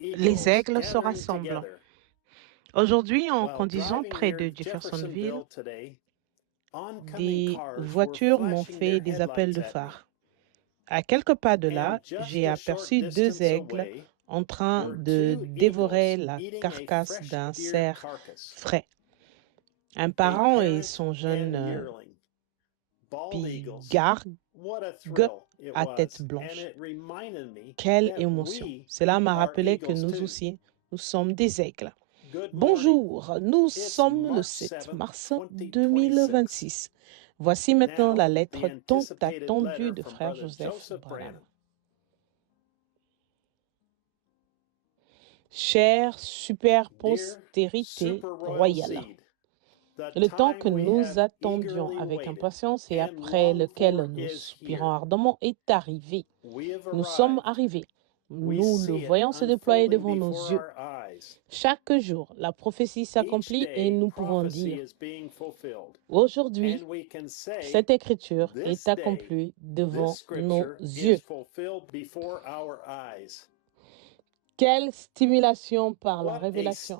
Les aigles se rassemblent. Aujourd'hui, en conduisant près de Jeffersonville, des voitures m'ont fait des appels de phare. À quelques pas de là, j'ai aperçu deux aigles en train de dévorer la carcasse d'un cerf frais. Un parent et son jeune pigargue à tête blanche. Quelle émotion! Cela m'a rappelé que nous aussi, nous sommes des aigles. Bonjour, nous sommes le 7 mars 2026. Voici maintenant la lettre tant attendue de frère Joseph Branham. Chère superpostérité royale, le temps que nous attendions avec impatience et après lequel nous soupirons ardemment est arrivé. Nous sommes arrivés. Nous le voyons se déployer devant nos yeux. Chaque jour, la prophétie s'accomplit et nous pouvons dire, aujourd'hui, cette écriture est accomplie devant nos yeux. Quelle stimulation par la révélation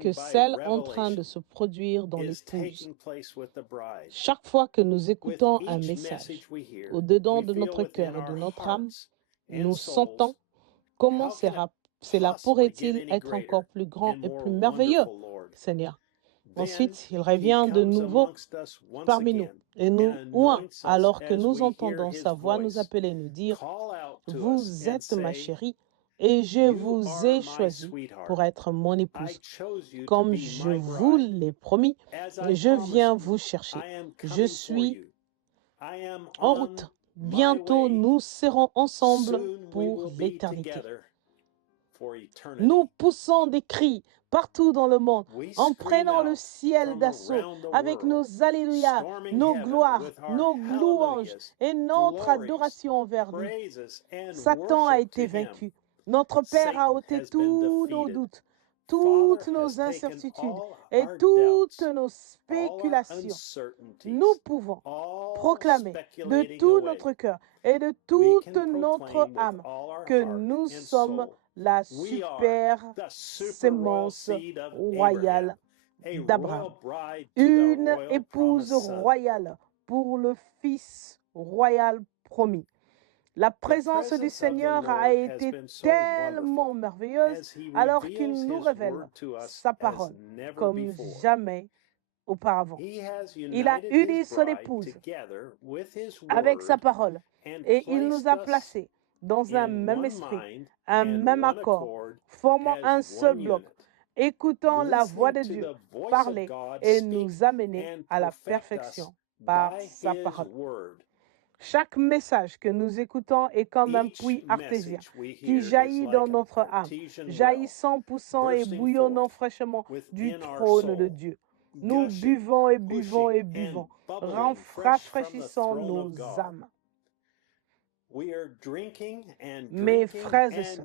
que celle en train de se produire dans l'épouse. Chaque fois que nous écoutons un message, au-dedans de notre cœur et de notre âme, nous sentons comment cela pourrait-il être encore plus grand et plus merveilleux, Seigneur. Ensuite, il revient de nouveau parmi nous et nous ouin, alors que nous entendons sa voix nous appeler, nous dire, « Vous êtes ma chérie et je vous ai choisi pour être mon épouse. Comme je vous l'ai promis, je viens vous chercher. Je suis en route. Bientôt, nous serons ensemble pour l'éternité. » Nous poussons des cris partout dans le monde, en prenant le ciel d'assaut avec nos alléluia, nos gloires, nos louanges et notre adoration envers lui. Satan a été vaincu. Notre Père a ôté tous nos doutes, toutes nos incertitudes et toutes nos spéculations. Nous pouvons proclamer de tout notre cœur et de toute notre âme que nous sommes la super sémence royale d'Abraham, une épouse royale pour le Fils royal promis. La présence du Seigneur a été tellement merveilleuse alors qu'il nous révèle sa parole comme jamais auparavant. Il a uni son épouse avec sa parole et il nous a placés dans un même esprit, un même accord, formant un seul bloc, écoutant la voix de Dieu parler et nous amener à la perfection par sa parole. Chaque message que nous écoutons est comme un puits artésien qui jaillit dans notre âme, jaillissant, poussant et bouillonnant fraîchement du trône de Dieu. Nous buvons et buvons et buvons, rafraîchissant nos âmes. Mes frères et sœurs,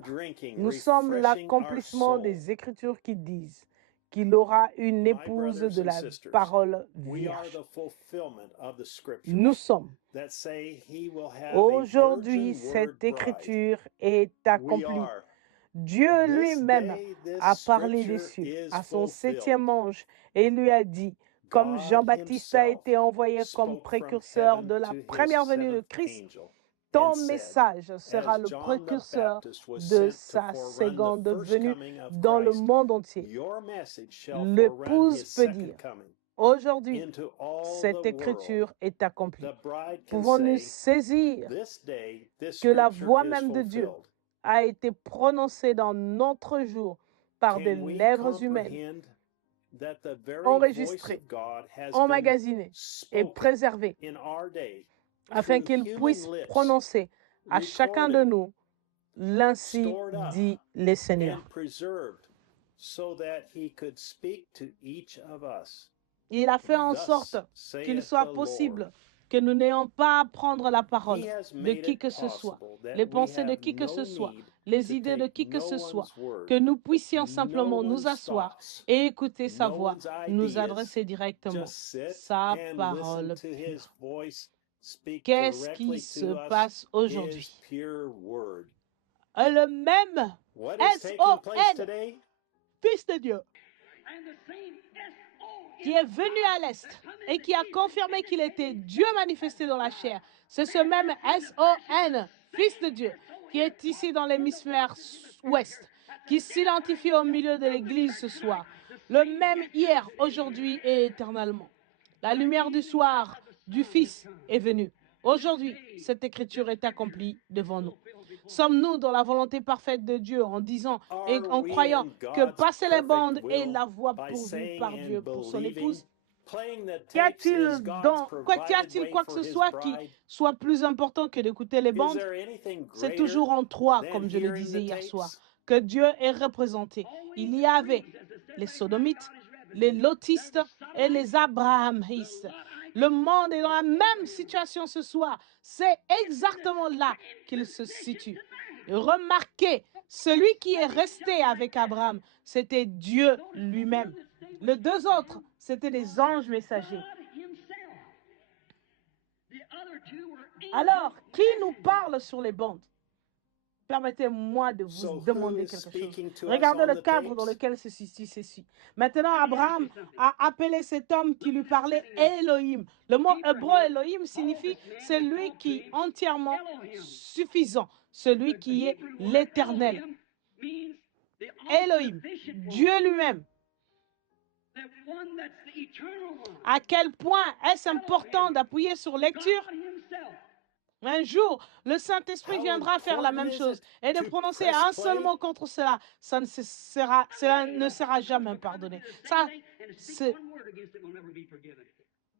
nous sommes l'accomplissement des Écritures qui disent qu'il aura une épouse de la parole vierge. Nous sommes. Aujourd'hui, cette écriture est accomplie. Dieu lui-même a parlé des cieux à son septième ange et lui a dit, comme Jean-Baptiste a été envoyé comme précurseur de la première venue de Christ, ton message sera le précurseur de sa seconde venue dans le monde entier. L'épouse peut dire, aujourd'hui, cette écriture est accomplie. Pouvons-nous saisir que la voix même de Dieu a été prononcée dans notre jour par des lèvres humaines, enregistrées, emmagasinées et préservées, afin qu'il puisse prononcer à chacun de nous, l'ainsi dit le Seigneur. Il a fait en sorte qu'il soit possible que nous n'ayons pas à prendre la parole de qui que ce soit, les pensées de qui que ce soit, les idées de qui que ce soit, que nous puissions simplement nous asseoir et écouter sa voix, nous adresser directement sa parole pure. Qu'est-ce qui se passe aujourd'hui? Le même S-O-N, Fils de Dieu, qui est venu à l'Est et qui a confirmé qu'il était Dieu manifesté dans la chair. C'est ce même S-O-N, Fils de Dieu, qui est ici dans l'hémisphère ouest, qui s'identifie au milieu de l'Église ce soir. Le même hier, aujourd'hui et éternellement. La lumière du soir du Fils est venue. Aujourd'hui, cette écriture est accomplie devant nous. Sommes-nous dans la volonté parfaite de Dieu en disant et en croyant que passer les bandes est la voie pourvue par Dieu pour son épouse? Qu'y a-t-il quoi que ce soit qui soit plus important que d'écouter les bandes? C'est toujours en trois, comme je le disais hier soir, que Dieu est représenté. Il y avait les sodomites, les lotistes et les abrahamistes. Le monde est dans la même situation ce soir. C'est exactement là qu'il se situe. Remarquez, celui qui est resté avec Abraham, c'était Dieu lui-même. Les deux autres, c'étaient des anges messagers. Alors, qui nous parle sur les bandes? Permettez-moi de vous demander quelque chose. Regardez le cadre dans lequel se situe ceci. Maintenant, Abraham a appelé cet homme qui lui parlait Elohim. Le mot hébreu Elohim signifie celui qui est entièrement suffisant, celui qui est l'éternel. Elohim, Dieu lui-même. À quel point est-ce important d'appuyer sur lecture? Un jour, le Saint-Esprit viendra faire la même chose et de prononcer un seul mot contre cela, cela ne sera jamais pardonné. Ça,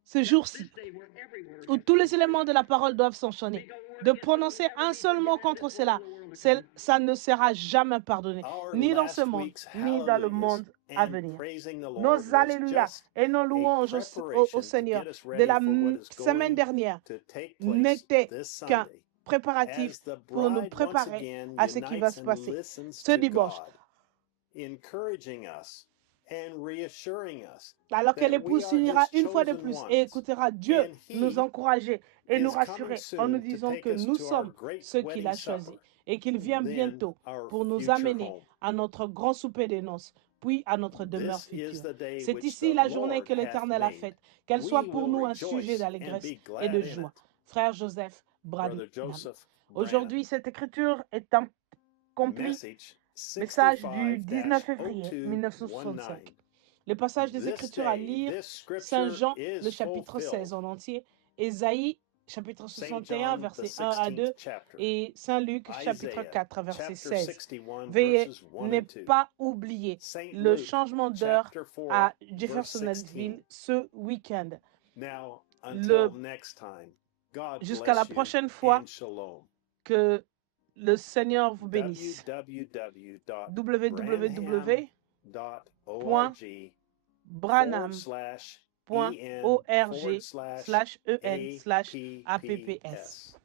ce jour-ci, où tous les éléments de la parole doivent s'enchaîner, de prononcer un seul mot contre cela, ça ne sera jamais pardonné, ni dans ce monde, ni dans le monde à venir. Nos alléluia et nos louanges au Seigneur de la semaine dernière n'étaient qu'un préparatif pour nous préparer à ce qui va se passer ce dimanche. Alors que l'épouse s'unira une fois de plus et écoutera Dieu nous encourager et nous rassurer en nous disant que nous sommes ceux qu'il a choisis et qu'il vient bientôt pour nous amener à notre grand souper des noces, puis à notre demeure future. C'est ici la journée que l'Éternel a faite, qu'elle soit pour nous un sujet d'allégresse et de joie. Frère Joseph Branham. Aujourd'hui, cette écriture est accomplie. Message du 19 février 1965. Le passage des Écritures à lire, Saint Jean, le chapitre 16 en entier, Ésaïe, chapitre 61, versets 1 à 2, et Saint Luc, chapitre 4, verset 16. Veuillez ne pas oublier le changement d'heure à Jeffersonville ce week-end. Jusqu'à la prochaine fois, que le Seigneur vous bénisse. www.branham.org/en/apps